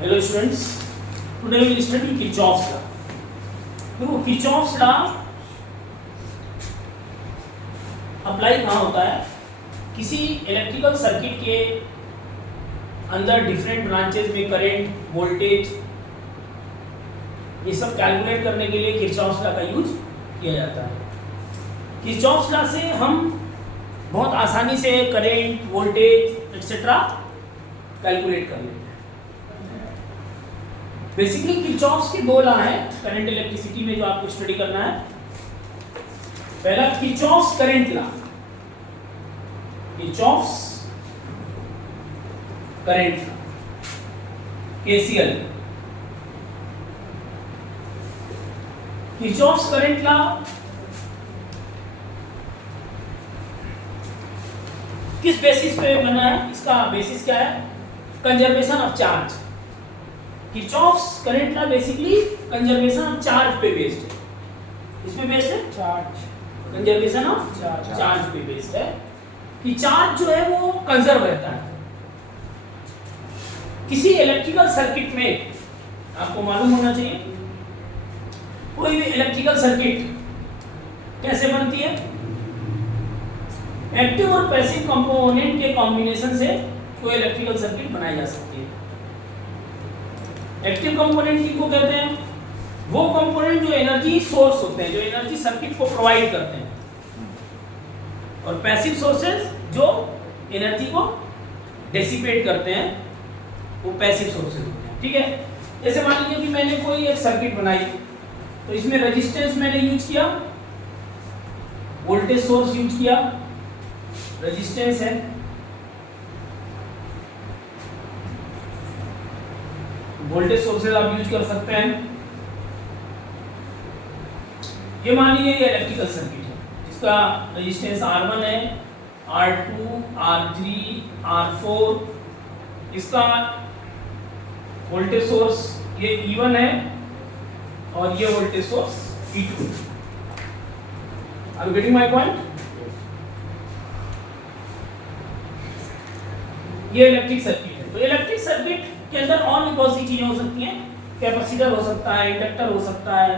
Hello students, today we will study Kirchhoff's law. देखो Kirchhoff's law apply कहाँ होता है? किसी इलेक्ट्रिकल सर्किट के अंदर डिफरेंट ब्रांचेज में करंट, वोल्टेज ये सब कैलकुलेट करने के लिए किरचॉफ्स लॉ का यूज किया जाता है। किरचॉफ्स लॉ से हम बहुत आसानी से करंट, वोल्टेज एक्सेट्रा कैलकुलेट कर लेते हैं। बेसिकली किरचॉफ्स के दो लॉ हैं करंट इलेक्ट्रिसिटी में जो आपको स्टडी करना है। पहला Kirchhoff's current law, Kirchhoff's current law, KCL. Kirchhoff's current law किस बेसिस पे बना है? इसका बेसिस क्या है? Conservation of charge. Kirchhoff's current law basically conservation of charge पे बेस्ड है। इसमें बेस्ड है चार्ज, कंजर्वेशन ऑफ चार्ज पे बेस्ड है कि चार्ज जो है वो कंजर्व रहता है। किसी इलेक्ट्रिकल सर्किट में आपको मालूम होना चाहिए, कोई भी इलेक्ट्रिकल सर्किट कैसे बनती है? एक्टिव और पैसिव कंपोनेंट के कॉम्बिनेशन से कोई इलेक्ट्रिकल सर्किट बनाई जा सकती है। एक्टिव कंपोनेंट किसको कहते हैं? वो कंपोनेंट जो एनर्जी सोर्स होते हैं, जो एनर्जी सर्किट को प्रोवाइड करते हैं, और पैसिव सोर्सेज जो एनर्जी को डेसिपेट करते हैं, वो पैसिव सोर्सेज होते हैं। ठीक है, जैसे मान लीजिए कि मैंने कोई एक सर्किट बनाई, तो इसमें रेजिस्टेंस मैंने यूज किया, वोल्टेज सोर्स यूज किया, रेजिस्टेंस है, वोल्टेज सोर्सेज आप यूज कर सकते हैं। ये मान लीजिए ये इलेक्ट्रिकल सर्किट है, इसका रेजिस्टेंस R1 है, R2, R3, R4। इसका वोल्टेज सोर्स ये E1 है और ये voltage source E2। Are you getting my point? ये इलेक्ट्रिक सर्किट है। तो इलेक्ट्रिक सर्किट के अंदर और भी बहुत सी चीजें हो सकती हैं, कैपेसिटर हो सकता है, इंडक्टर हो सकता है,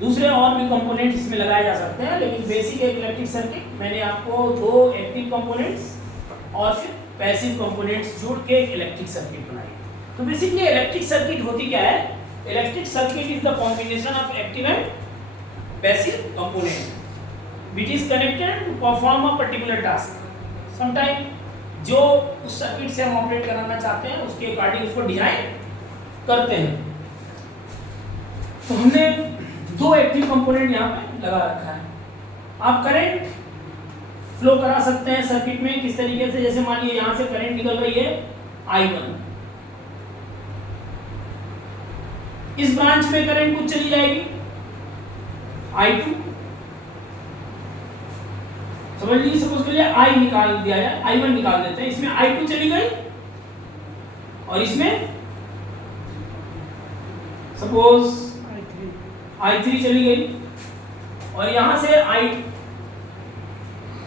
दूसरे और भी कंपोनेंट इसमें लगाए जा सकते हैं। लेकिन बेसिक एक इलेक्ट्रिक सर्किट मैंने आपको दो एक्टिव कंपोनेंट्स और फिर पैसिव कंपोनेंट्स जोड़ के एक इलेक्ट्रिक सर्किट बनाई। तो बेसिकली इलेक्ट्रिक सर्किट होती क्या है? Electric circuit is the combination of active and passive component which is connected to perform a particular task. Sometime जो उस सर्किट से हम ऑपरेट कराना चाहते हैं उसके अकॉर्डिंग उसको डिजाइन करते हैं। तो हमने दो एक्टिव कंपोनेंट यहाँ पे लगा रखा है। आप करंट फ्लो करा सकते हैं सर्किट में किस तरीके से? जैसे मान लीजिए यहाँ से करंट निकल रही है I1, इस ब्रांच में करंट कुछ चली जाएगी I2। समझ लीजिए सपोज के लिए I निकाल दिया है, I1 निकाल देते हैं, इसमें I2 चली गई और इसमें सपोज I3 चली गई, और यहां से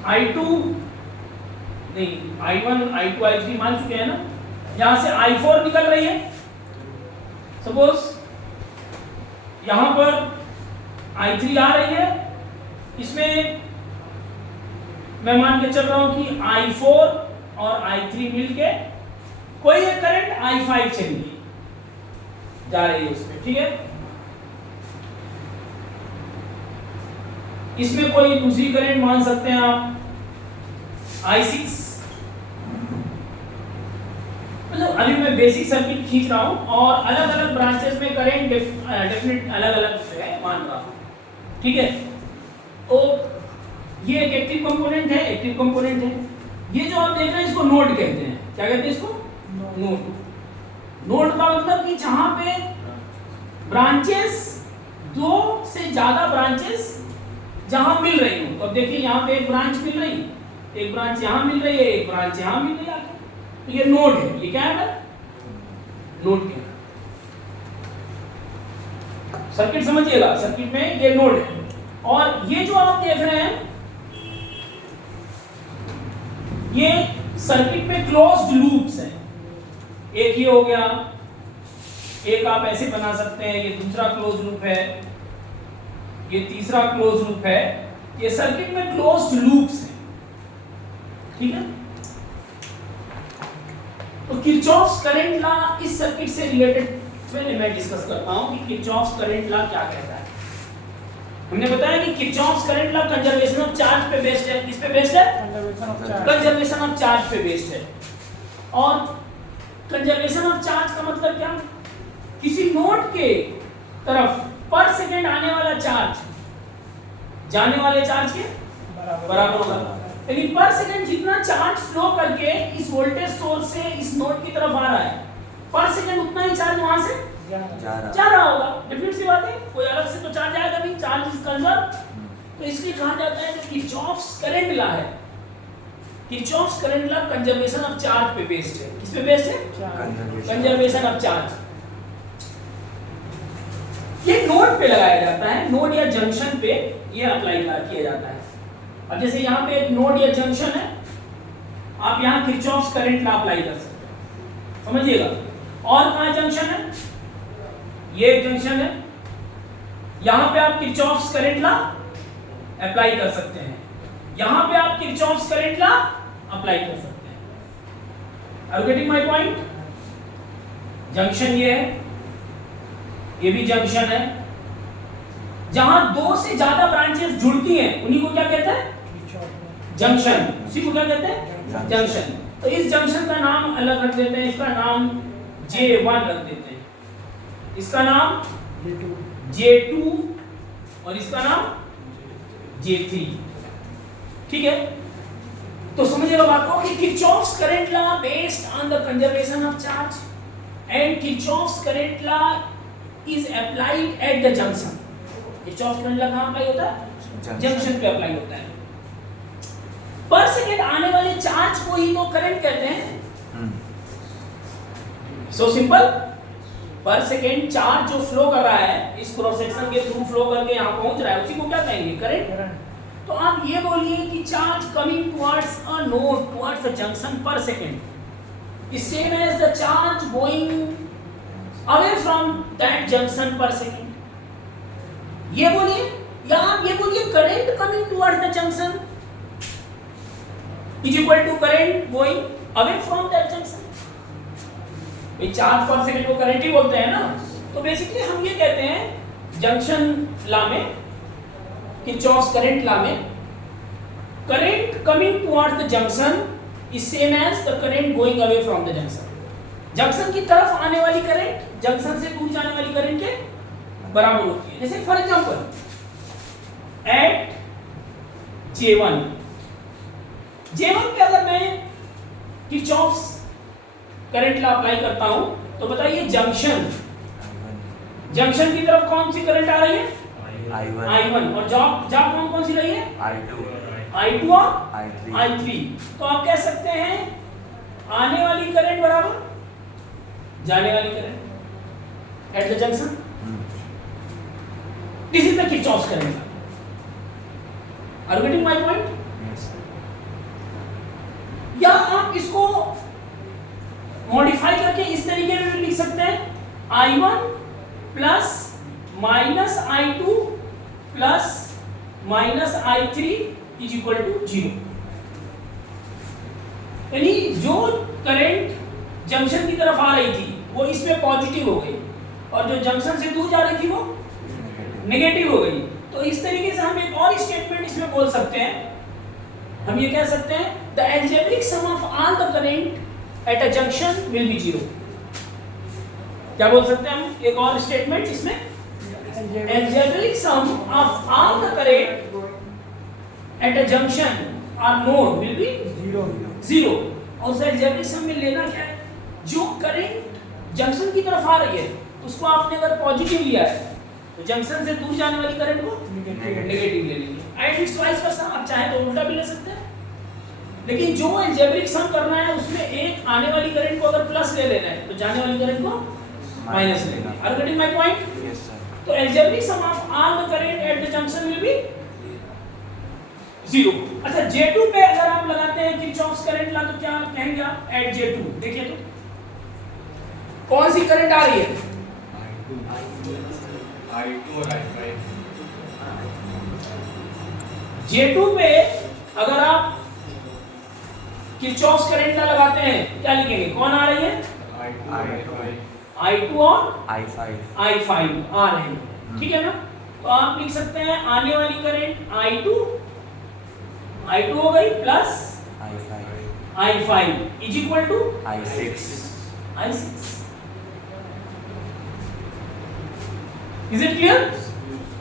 I2 नहीं, I1, I2, I3 मान चुके हैं ना। यहां से I4 निकल रही है, सपोज यहां पर I3 आ रही है, इसमें मैं मान के चल रहा हूं कि I4 और I3 मिलके कोई एक करंट I5 चली गई, जा रही है उसमें। ठीक है, इसमें कोई दूसरी करंट मान सकते हैं आप I6। मतलब अभी मैं बेसिक सर्किट खींच रहा हूं और अलग अलग ब्रांचेस में करंट डेफिनेट अलग अलग है मान रहा हूं। ठीक है, तो ये एक एक्टिव कंपोनेंट है, एक्टिव कंपोनेंट है। ये जो आप देख रहे हैं इसको नोड कहते हैं। क्या कहते हैं इसको? नोड। नोड का मतलब कि जहां पे ब्रांचेस, दो से ज्यादा ब्रांचेस जहां मिल रही हो। अब देखिए यहाँ पे एक ब्रांच मिल रही, एक ब्रांच यहाँ मिल रही है, एक ब्रांच यहाँ मिल रही है, तो ये नोड है। ये क्या है? नोड क्या है? सर्किट समझिएगा, सर्किट में ये नोड है। और ये जो आप देख रहे हैं ये सर्किट में क्लोज्ड लूप्स हैं। एक ये हो गया, एक आप ऐसे बना सकते हैं, ये दूसरा क्लोज लूप है, ये तीसरा क्लोज लूप है, ये सर्किट में क्लोज्ड लूप्स हैं, ठीक है। तो किरचॉफ्स करंट लॉ इस सर्किट से रिलेटेड पहले मैं डिस्कस करता हूं कि किरचॉफ्स करंट लॉ क्या कहता है। हमने बताया कि Kirchhoff's current law conservation of charge पे बेस्ड है। किस पे बेस्ड है? कंजर्वेशन ऑफ चार्ज पे बेस्ड है। और कंजर्वेशन ऑफ चार्ज का मतलब क्या? किसी नोड के तरफ पर सेकंड आने वाला चार्ज जाने वाले चार्ज के बराबर होगा। लेकिन पर सेकंड जितना चार्ज फ्लो करके इस वोल्टेज सोर्स से इस नोड की तरफ आ रहा है, पर सेकंड उतना ही चार्ज वहां से जा रहा होगा। डेफिनेट सी बात है, कोई अलग से तो चार्ज आएगा नहीं, चार्ज इज कंजर्व। तो इसलिए कहा जाता है कि किरचॉफ्स करंट लॉ है, Kirchhoff's current law conservation of charge पे बेस्ड है। किस पे बेस्ड है? Conservation of charge. ये नोड पे लगाया जाता है, नोड या जंक्शन पे ये अप्लाई किया जाता है। अब जैसे यहाँ पे एक नोड या जंक्शन है, आप यहाँ किरचॉफ्स करंट लॉ अप्लाई कर सकते हैं, समझिएगा। और कहाँ जंक्शन है? ये एक जंक्शन है, यहाँ पे आप किरचॉफ्स करंट लॉ अप्लाई कर सकते हैं, यहाँ पे आप किरचॉफ्स करंट लॉ अप्लाई कर सकते हैं। Are you getting my point? Junction ये है, ये भी जंक्शन है। जहां दो से ज्यादा ब्रांचेस जुड़ती हैं उन्हीं को क्या कहते हैं? जंक्शन। उसी को क्या कहते हैं? जंक्शन। तो इस जंक्शन का नाम अलग रख देते हैं, इसका नाम J1 रख देते हैं, इसका नाम J2 और इसका नाम J3, ठीक है। तो समझिएगा बात को कि Kirchhoff's current law based on the conservation of charge and Kirchhoff's current law is applied at the junction. Kirchhoff's current law कहां अप्लाई होता है? जंक्शन पे अप्लाई होता है। पर सेकंड आने वाले चार्ज को ही तो करंट कहते हैं। सो सिंपल, पर सेकंड चार्ज जो फ्लो कर रहा है इस क्रॉस सेक्शन के थ्रू फ्लो करके यहां पहुंच रहा है, उसी को क्या कहेंगे? करंट। तो आप ये बोलिए कि charge coming towards a node towards the junction पर second is same as the charge going away from that junction पर सेकंड। ये बोलिए, या आप ये बोलिए current coming towards the junction is equal to current going away from that junction. ये charge पर सेकंड को करंट ही बोलते हैं ना। तो बेसिकली हम ये कहते हैं जंक्शन लॉ में, किरचॉफ्स करंट लॉ में, current coming towards the junction is same as the current going away from the junction. Junction की तरफ आने वाली करंट जंक्शन से दूर जाने वाली करंट के बराबर होती है। जैसे फॉर एग्जांपल एट J1 पे अगर मैं किरचॉफ्स करंट लॉ अप्लाई करता हूं तो बताइए जंक्शन की तरफ कौन सी करंट आ रही है? I1। और जॉब कौन सी रही है? I2 और I3। तो आप कह सकते हैं आने वाली करंट बराबर जाने वाली current at the junction. This is the Kirchhoff's current law. Are you getting my point? या आप इसको मॉडिफाई करके इस तरीके में भी लिख सकते हैं, I1 plus minus I2 plus minus I3 is equal to 0। यानी जो करंट जंक्शन की तरफ आ रही थी वो इसमें पॉजिटिव हो गई और जो जंक्शन से दूर जा रही थी वो नेगेटिव हो गई। तो इस तरीके से हम एक और स्टेटमेंट इसमें बोल सकते हैं, हम ये कह सकते हैं the algebraic sum of all the current at a junction will be 0। क्या बोल सकते हैं हम एक और स्टेटमेंट इसमें? Algebraic sum of all the current at a junction और नोड विल बी 0। और उस अलजेब्रिक सम में लेना क्या है? जो करंट जंक्शन की तरफ आ रही है उसको आपने अगर पॉजिटिव लिया है तो जंक्शन से दूर जाने वाली करंट को नेगेटिव ले लेंगे। एंड इट्स वाइस वर्सा, आप चाहे तो उल्टा भी ले सकते हैं। लेकिन जो अलजेब्रिक सम करना है उसमें एक आने वाली करंट को अगर प्लस ले लेना है तो जाने वाली करंट को माइनस लेना है। Are you getting my point? Yes sir. तो algebraic sum of all the current at the junction will be 0। अच्छा, J2 पे अगर आप लगाते हैं किरचॉफ्स करंट लॉ तो क्या कहेंगे आप? एट J2 देखिए तो कौन सी करंट आ रही है? I2 और I5। J2 पे अगर आप किरचॉफ्स करंट लॉ लगाते हैं क्या लिखेंगे, कौन आ रही है, I2 और I5 आ रहे हैं, ठीक है ना। तो आप लिख सकते हैं आने वाली करंट I2 हो गई plus I5 is equal to I6। Is it clear?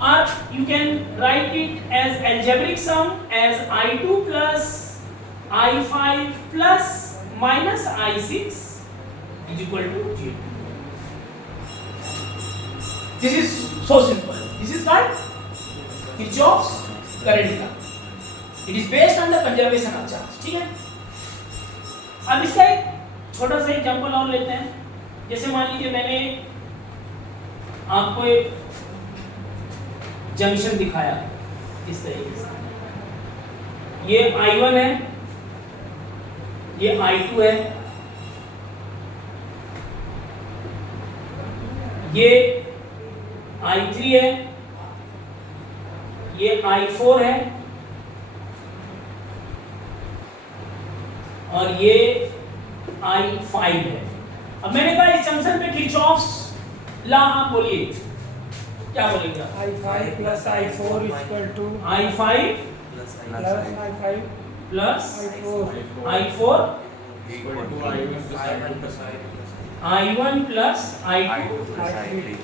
Or you can write it as algebraic sum as I2 plus I5 plus minus I6 is equal to 0. This is so simple. This is called Kirchhoff's current law. It is based on the conservation of charge. ठीक है? अब इसका एक छोटा सा example और लेते हैं। जैसे मान लीजिए मैंने आपको एक जंक्शन दिखाया इस तरीके से, ये I1 है, ये I2 है, ये I3 है, ये I4 है और ये I5 है। अब मैंने कहा इस जंक्शन पे किरचॉफ्स लॉ आप बोलिए, क्या बोलेंगे आप? I5 plus I4 equal to I5 plus I5 plus I4 I4 equal to I1 plus I1 plus I2 I3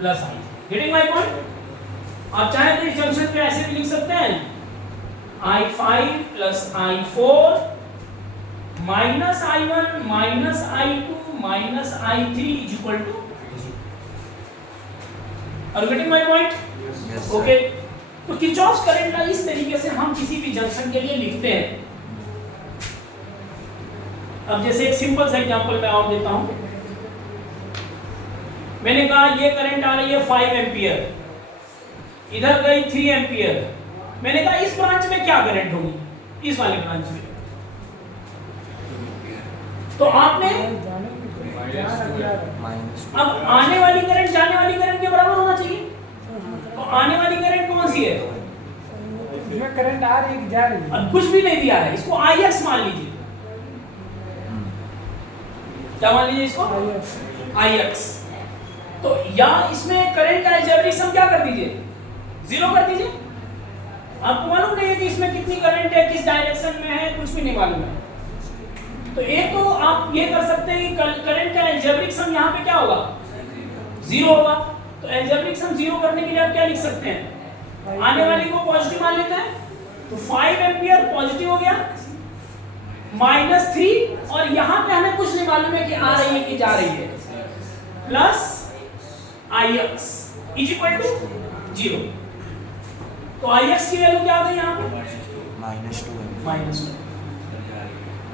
plus I। Getting my point? आप चाहे तो इस जंक्शन पे ऐसे भी लिख सकते हैं I5 plus I4 minus I1 minus I2 minus I3 is equal to। Are you getting my point? Yes, sir. Okay. तो किरचॉफ्स करंट लॉ इस तरीके से हम किसी भी जंक्शन के लिए लिखते हैं। अब जैसे एक सिंपल सा एग्जांपल मैं और देता हूं। मैंने कहा ये करंट आ रही है 5 एम्पियर, इधर गई 3 एम्पियर। मैंने कहा इस ब्रांच में क्या करंट होगी, इस वाली ब्रांच में। तो आपने अब आने वाली करंट जाने वाली करंट के बराबर होना चाहिए। तो आने वाली करंट कौन सी है, इसमें करंट आ रही है कि जा रही है? अब कुछ भी नहीं दिया है, इसको IX मान लीजिए। क्या मान लीजिए इसको, IX। तो या इसमें करंट का अलजेब्रिक सम क्या कर दीजिए, 0 कर दीजिए। आपको मालूम नहीं है कि इसमें कितनी करंट है, किस डायरेक्शन में है, कुछ भी नहीं मालूम है। तो एक तो आप ये कर सकते हैं कि करंट का अलजेब्रिक सम यहाँ पे क्या होगा, 0 होगा। तो अलजेब्रिक सम 0 करने के लिए आप क्या लिख सकते हैं, आने वाली को पॉजिटिव मान लेते हैं। तो 5 एम्पियर पॉजिटिव हो गया, -3 और यहाँ पे हमें कुछ नहीं मालूम है कि आ रही है कि जा रही है, plus IX is equal to 0। तो IX की वैल्यू क्या आ गई यहाँ पे,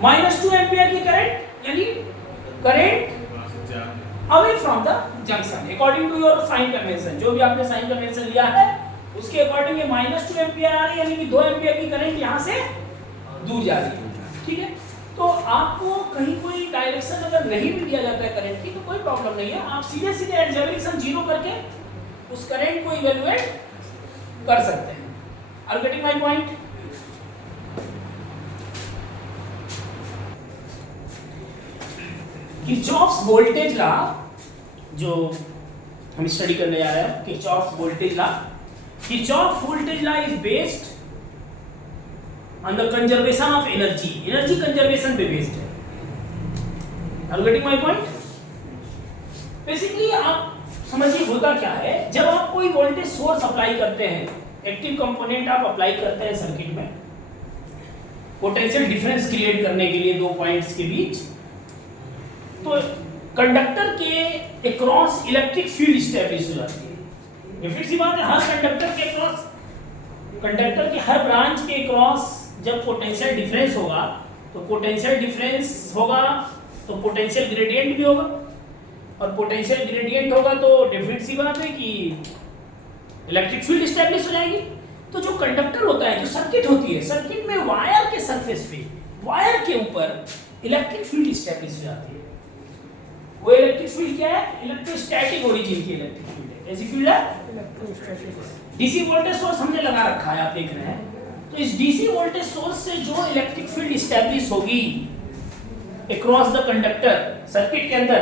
-2 एम्पियर की करंट, यानी current away from the junction according to your sign convention. जो भी आपने साइन कन्वेंशन लिया है उसके अकॉर्डिंग ये -2 एम्पियर आ रही है, यानी कि 2 एम्पियर की करंट यहाँ से दूर जा रही है। ठीक है, तो आपको कहीं कोई डायरेक्शन अगर नहीं भी दिया जाता है करंट की तो कोई प्रॉब्लम नहीं है, आप सीधे सीधे अलजेब्रिक सम 0 करके उस करंट को इवैल्यूएट कर सकते हैं। Are you getting my point? Kirchhoff's voltage law जो हम स्टडी करने जा रहे हैं, Kirchhoff's voltage law. Kirchhoff voltage law is based on the conservation of energy, energy conservation पे बेस्ड है। Are you getting my point? Basically आप समझिए होता क्या है, जब आप कोई वोल्टेज सोर्स अप्लाई करते हैं, एक्टिव कंपोनेंट आप अप्लाई करते हैं सर्किट में पोटेंशियल डिफरेंस क्रिएट करने के लिए दो पॉइंट्स के बीच, तो कंडक्टर के अक्रॉस इलेक्ट्रिक फील्ड स्टैब्लिश हो जाती है। डिफरेंट सी बात है, हर कंडक्टर के अक्रॉस, कंडक्टर के हर ब्रांच के अक्रॉस जब पोटेंशियल डिफरेंस होगा तो पोटेंशियल डिफरेंस होगा तो पोटेंशियल ग्रेडियंट भी होगा, और पोटेंशियल ग्रेडियंट होगा तो डिफरेंट सी बात है कि इलेक्ट्रिक फील्ड स्टैब्लिश हो जाएगी। तो जो कंडक्टर होता है, जो सर्किट होती है, सर्किट में वायर के सरफेस पे, वायर के ऊपर इलेक्ट्रिक फील्ड स्टैब्लिश हो जाती है। वो इलेक्ट्रिक फील्ड क्या है, इलेक्ट्रोस्टैटिक ओरिजिन की इलेक्ट्रिक फील्ड है। एसी फील्ड है। इलेक्ट्रोस्टैटिक्स। डीसी वोल्टेज सोर्स हमने लगा रखा है, आप देख रहे हैं। तो इस डीसी वोल्टेज सोर्स से जो इलेक्ट्रिक फील्ड एस्टैब्लिश होगी अक्रॉस द कंडक्टर सर्किट के अंदर,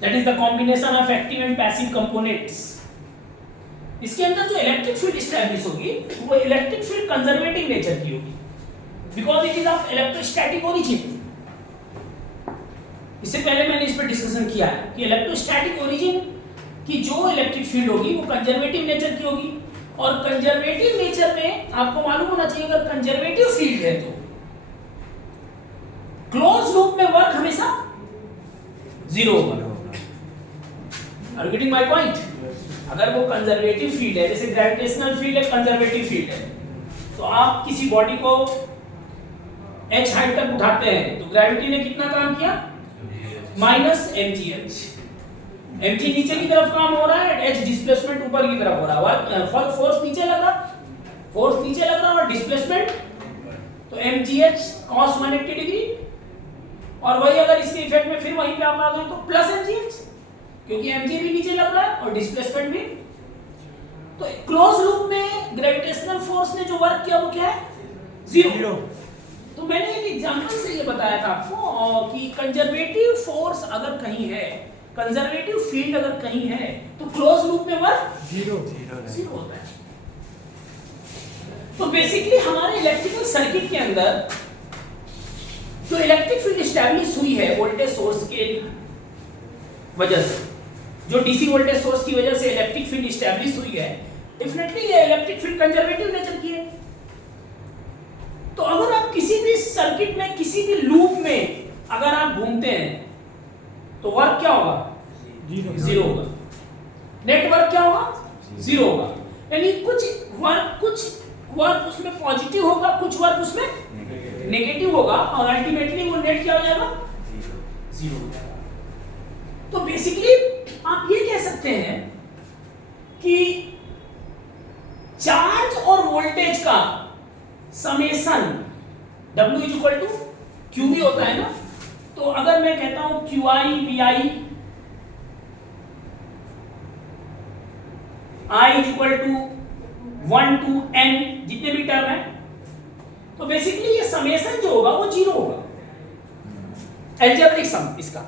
that is the combination of active and passive components. इसके अंदर जो इलेक्ट्रिक फील्ड एस्टैब्लिश होगी वो इलेक्ट्रिक फील्ड कंजर्वेटिव नेचर की होगी, because it is of electrostatic origin. इससे पहले मैंने इस पर डिस्कशन किया है कि इलेक्ट्रोस्टैटिक ओरिजिन की जो इलेक्ट्रिक फील्ड होगी वो कंजर्वेटिव नेचर की होगी। और कंजर्वेटिव नेचर में आपको मालूम होना चाहिए, अगर कंजर्वेटिव फील्ड है तो क्लोज लूप में वर्क हमेशा जीरो होगा। Are you getting my point? अगर वो कंजर्वेटिव फील्ड है, जैसे ग्रेविटेशनल फील्ड एक कंजर्वेटिव फील्ड है, तो आप किसी बॉडी को h हाइट तक उठाते हैं तो ग्रेविटी ने कितना काम किया? Minus mgh। mg नीचे की तरफ काम हो रहा है, h डिस्प्लेसमेंट ऊपर की तरफ हो रहा है। फोर्स नीचे लग रहा और डिस्प्लेसमेंट तो mgh cos 180 डिग्री। और वही अगर इसके इफेक्ट में फिर वहीं पे आप आ गए तो प्लस mgh, क्योंकि mg भी नीचे लग रहा है और डिस्प्लेसमेंट भी। तो क्लोज लूप में ग्रेविटेशनल फोर्स ने जो वर्क किया वो क्या है? जीरो। तो मैंने एक एग्जांपल से ये बताया था आपको कि कंजर्वेटिव फोर्स अगर कहीं है, कंजर्वेटिव फील्ड अगर कहीं है, तो क्लोज लूप में वर्क जीरो होता है। तो बेसिकली हमारे इलेक्ट्रिकल सर्किट के अंदर जो इलेक्ट्रिक फील्ड एस्टैब्लिश हुई है वोल्टेज सोर्स के वजह से, जो डीसी वोल्टेज सोर्स की वजह से इलेक्ट्रिक फील्ड एस्टैब्लिश हुई है, डेफिनेटली ये इलेक्ट्रिक फील्ड कंजर्वेटिव नेचर की है। तो अगर आप किसी भी सर्किट में, किसी भी लूप में अगर आप घूमते हैं तो वर्क क्या होगा? जीरो होगा। नेटवर्क क्या होगा? जीरो होगा। यानी कुछ वर्क उसमें पॉजिटिव होगा, कुछ वर्क उसमें नेगेटिव होगा और अल्टीमेटली वो नेट क्या हो जाएगा? जीरो हो जाएगा। तो बेसिकली आप ये कह सकते हैं कि चार्ज और वोल्टेज का summation W is equal to QV होता है ना। तो अगर मैं कहता हूं QI VI I is equal to 1 to n, जितने भी टर्म है, तो बेसिकली ये समेशन जो होगा वो जीरो होगा, एल्जेब्रिक सम इसका,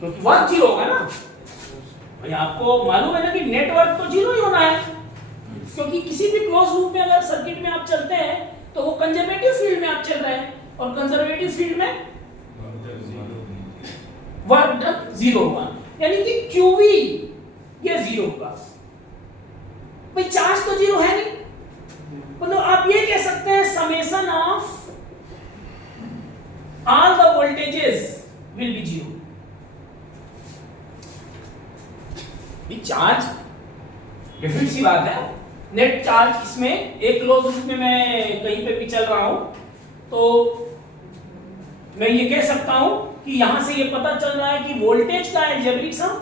क्योंकि वर्क जीरो होगा ना। भाई आपको मालूम है ना कि नेटवर्क तो जीरो ही होना है, क्योंकि किसी भी क्लोज लूप में अगर सर्किट में आप चलते हैं तो वो कंजर्वेटिव फील्ड में आप चल रहे हैं और कंजर्वेटिव फील्ड में वर्क डन जीरो होगा, यानी कि QV ये जीरो होगा। भाई चार्ज तो जीरो है नहीं, मतलब आप ये कह सकते हैं summation of all the voltages will be zero. Charge different सी बात है, नेट चार्ज इसमें एक क्लोज लूप में मैं कहीं पे भी चल रहा हूं तो मैं ये कह सकता हूं कि यहां से ये पता चल रहा है कि वोल्टेज का एल्जेब्रिक सम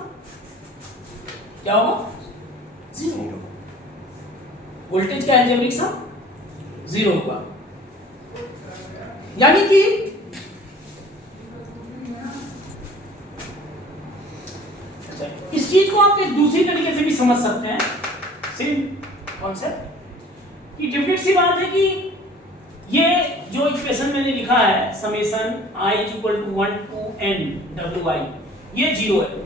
क्या होगा? जीरो। वोल्टेज का एल्जेब्रिक सम जीरो होगा, यानी कि इस चीज को आप एक दूसरी तरीके से भी समझ सकते हैं, सेम कॉन्सेप्ट की। डिफरेंट सी बात है कि ये जो इक्वेशन मैंने लिखा है summation I is equal to 1 to n WI, ये जीरो है।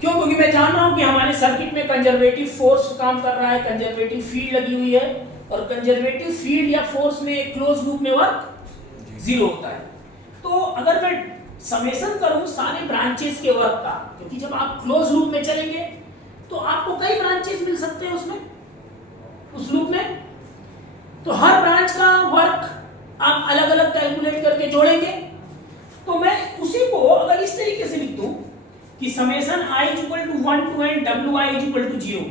क्यों? क्योंकि मैं जान रहा हूं कि हमारे सर्किट में कंजर्वेटिव फोर्स काम कर रहा है, कंजर्वेटिव फील्ड लगी हुई है, और कंजर्वेटिव फील्ड या फोर्स में एक क्लोज लूप में वर्क जीरो होता है। तो अगर मैं समेशन करूं सारे ब्रांचेस के वर्क का, क्योंकि जब आप क्लोज लूप में चलेंगे तो आपको कई ब्रांचेस मिल सकते हैं उसमें, उस लूप में, तो हर ब्रांच का वर्क आप अलग अलग कैलकुलेट करके जोड़ेंगे। तो मैं उसी को अगर इस तरीके से लिख दूं कि summation I is equal to 1 to n WI is equal to 0,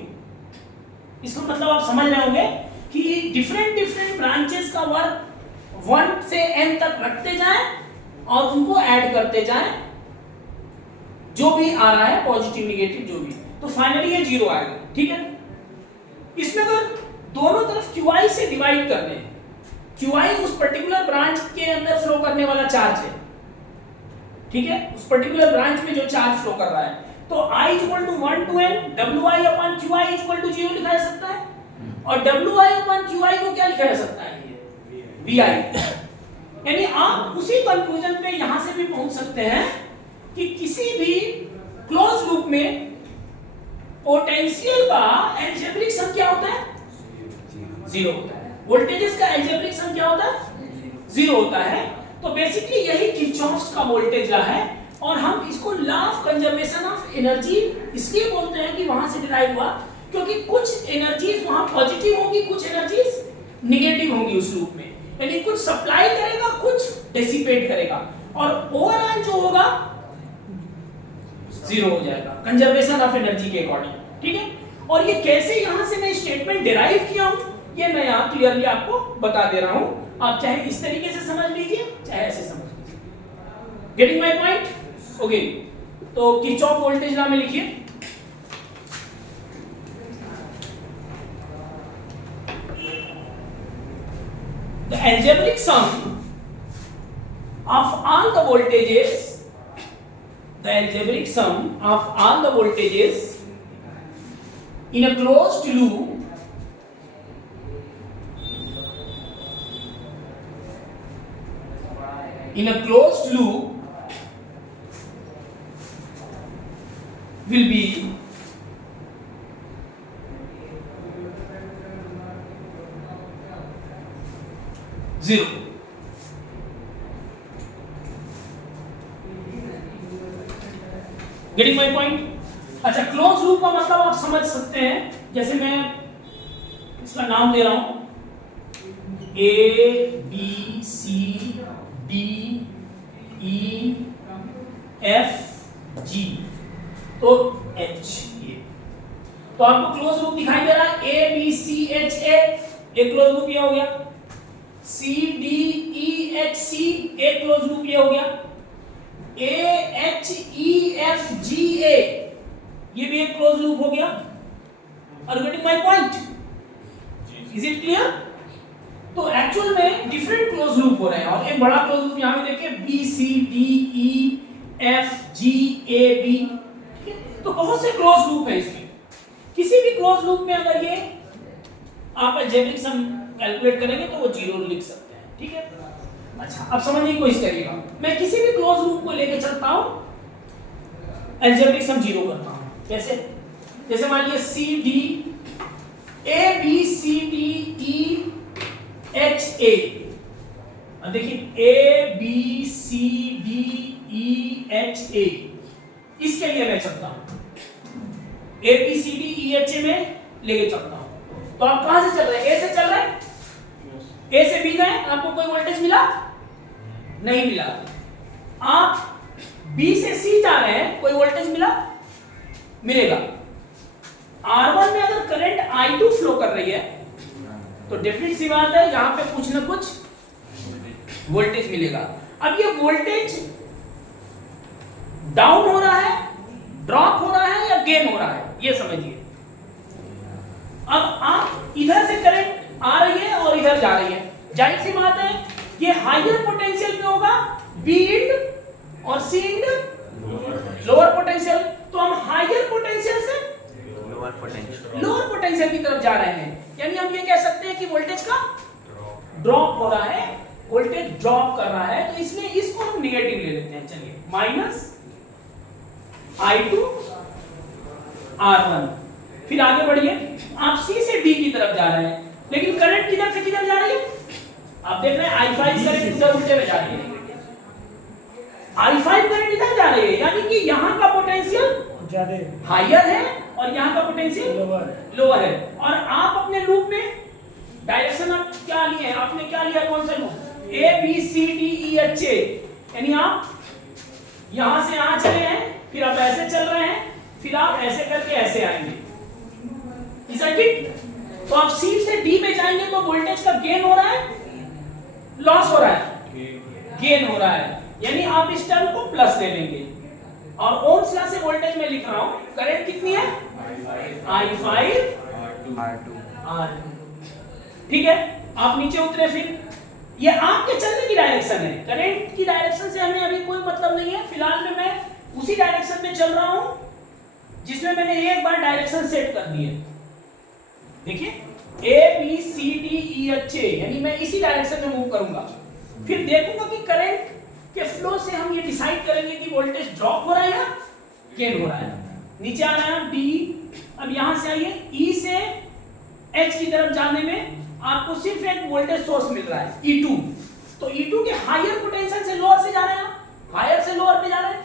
इसका मतलब आप समझ रहे होंगे कि डिफरेंट ब्रांचेस का वर्क 1 से n तक रखते जाएं और उनको ऐड करते जाएं, जो भी आ रहा है पॉजिटिव नेगेटिव जो भी, तो फाइनली ये जीरो आएगा। ठीक है, इसमें अगर दोनों तरफ QI से डिवाइड कर दें, QI उस पर्टिकुलर ब्रांच के अंदर फ्लो करने वाला चार्ज है, ठीक है, उस पर्टिकुलर ब्रांच में जो चार्ज फ्लो कर रहा है, तो I equal to 1 to n WI/QI equal to 0 लिखा जा सकता है, और WI/QI को क्या लिखा जा सकता है? VI। यानी आप उसी कंक्लूजन पे यहां से भी पहुंच सकते हैं कि किसी भी क्लोज लूप में पोटेंशियल का अलजेब्रिक सम क्या होता है? 0 होता है। वोल्टेजेस का अलजेब्रिक सम क्या होता है? 0 होता है। तो बेसिकली यही किरचॉफ्स का वोल्टेज लॉ है, और हम इसको law of conservation of energy इसलिए बोलते हैं कि वहां से डिराइव हुआ क्योंकि कुछ एनर्जीज वहां पॉजिटिव होंगी, कुछ एनर्जीज निगेटिव होंगी उस लूप में, यानी कुछ सप्लाई करेगा, कुछ डिसिपेट करेगा, और ओवरऑल जो होगा 0 हो जाएगा कंजर्वेशन ऑफ एनर्जी के अकॉर्डिंग। ठीक है, और ये कैसे यहां से मैं स्टेटमेंट डिराइव किया हूं ये मैं यहां क्लियरली आपको बता दे रहा हूं। आप चाहे इस तरीके से समझ लीजिए, चाहे ऐसे समझ लीजिए। Getting my point? ओके, तो किरचॉफ वोल्टेज लॉ में लिखिए the algebraic sum of all the voltages, the algebraic sum of all the voltages in a closed loop will be zero। Getting my point? अच्छा, close loop का मतलब आप समझ सकते हैं, जैसे मैं इसका नाम दे रहा हूं A B C D E F G तो H, ये तो आपको क्लोज लूप दिखाई दे रहा है। A B C H A एक क्लोज लूप ये हो गया, C D E H C एक क्लोज लूप ये हो गया, A H E F G A ये भी एक क्लोज लूप हो गया। Are you getting my point? Is it clear? तो एक्चुअल में डिफरेंट क्लोज लूप हो रहे हैं, और एक बड़ा क्लोज लूप यहां पे देखिए B C D E F G A B, ठीक है? तो बहुत से क्लोज लूप है इसमें। किसी भी क्लोज लूप में अगर ये आप अलजेब्रिक सम कैलकुलेट करेंगे तो वो 0 लिख सकते हैं। ठीक है, अच्छा अब समझने की कोशिश करिएगा। मैं किसी भी क्लोज लूप को लेके चलता हूं, अलजेब्रिक सम 0 करता हूं। कैसे? जैसे मान लीजिए C D A B C D E H A, अब देखिए A B C D E H A, इसके लिए मैं चलता हूं A B C D E H A में लेके चलता हूं। तो आप कहां से चल रहे हैं? A से चल रहे हैं, A से B गए, आपको कोई वोल्टेज मिला? नहीं मिला। आप B से C जा रहे हैं, कोई वोल्टेज मिला? मिलेगा। R1 में अगर करंट I2 फ्लो कर रही है तो डेफिनेट सी बात है यहां पे कुछ ना कुछ वोल्टेज मिलेगा। अब ये वोल्टेज डाउन हो रहा है, ड्रॉप हो रहा है या गेन हो रहा है, ये समझिए। अब आप इधर से करंट आ रही है और इधर जा रही है, जाहिर सी बात है ये हायर पोटेंशियल पे होगा, बी इंड और सी इंड लोअर पोटेंशियल। तो हम हायर पोटेंशियल से लोअर पोटेंशियल की तरफ जा रहे हैं, यानी हम ये कह सकते हैं कि वोल्टेज का ड्रॉप हो रहा है, वोल्टेज ड्रॉप कर रहा है। तो इसमें इसको हम नेगेटिव ले लेते हैं। चलिए, माइनस I2 R1। फिर आगे बढ़िए, आप C से D की तरफ जा रहे हैं, लेकिन करंट किधर से किधर जा रही है? आप देख रहे हैं I5 करंट इधर उल्टे में जा रही है, I5 करंट इधर जा रही है, यानी कि यहाँ का पोटेंशियल ज्यादा हायर है और यहाँ का पोटेंशियल लोअर है। और आप अपने लूप में डायरेक्शन आप क्या लिए हैं? आपने क्या लिया? कौन सा loop? A B C D E H A, यानी आप यहां से यहां चले हैं, फिर आप ऐसे चल रहे हैं, फिर आप ऐसे करके ऐसे आएंगे। Is it it? तो आप C से D में जाएंगे तो वोल्टेज का गेन हो रहा है, लॉस हो रहा है, गेन हो रहा है, यानी आप इस टर्म को प्लस ले लेंगे। और ओम्स लॉ से वोल्टेज में लिख रहा हूं, करंट कितनी है? I5 R2। ठीक है, आप नीचे उतरे, फिर ये आपके चलने की डायरेक्शन है, करंट की डायरेक्शन से हमें अभी कोई मतलब नहीं है। फिलहाल में मैं उसी डायरेक्शन में चल रहा हूं जिसमें मैंने एक बार डायरेक्शन सेट कर दी है। देखिए A B C D E H A, यानी मैं इसी डायरेक्शन में मूव करूंगा। फिर देखूंगा कि करंट के फ्लो से हम ये डिसाइड करेंगे कि वोल्टेज ड्रॉप हो रहा है या गेन हो रहा है। नीचे आ रहा है डी, अब यहां से आइए ई से एच की तरफ जाने में आपको सिर्फ एक वोल्टेज सोर्स मिल रहा है E2। तो E2 के हायर पोटेंशियल से लोअर से जा रहे हैं, हायर से लोअर पे जा रहे हैं।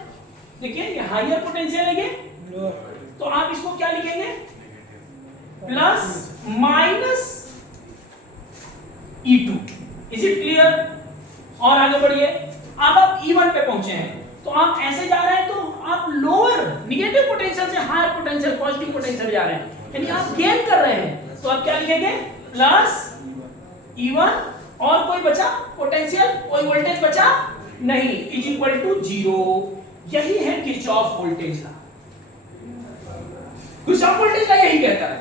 देखिए ये हायर पोटेंशियल है, ये तो आप इसको क्या लिखेंगे, plus minus E2। Is it clear? और आगे बढ़िए, अब आप E1 पे पहुंचे हैं, तो आप ऐसे जा रहे हैं तो आप लोअर निगेटिव पोटेंशियल से हायर पोटेंशियल पॉजिटिव पोटेंशियल जा रहे हैं, यानी आप गेन कर रहे हैं। तो आप क्या लिखेंगे, प्लस E1 और कोई बचा पोटेंशियल, कोई वोल्टेज बचा नहीं, इज इक्वल टू 0। यही है Kirchhoff voltage law. Kirchhoff voltage law यही कहता है,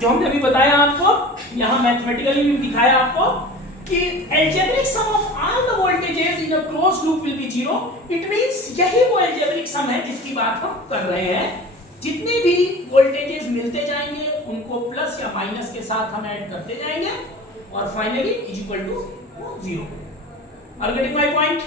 जो हमने अभी बताया आपको, यहां मैथमेटिकली भी दिखाया आपको कि algebraic sum of all the voltages in a closed loop will be 0। it means यही वो algebraic sum है जिसकी बात हम कर रहे हैं। जितने भी वोल्टेजेस मिलते जाएंगे उनको प्लस या माइनस के साथ हम ऐड करते जाएंगे और finally is equal to 0। Are getting my point?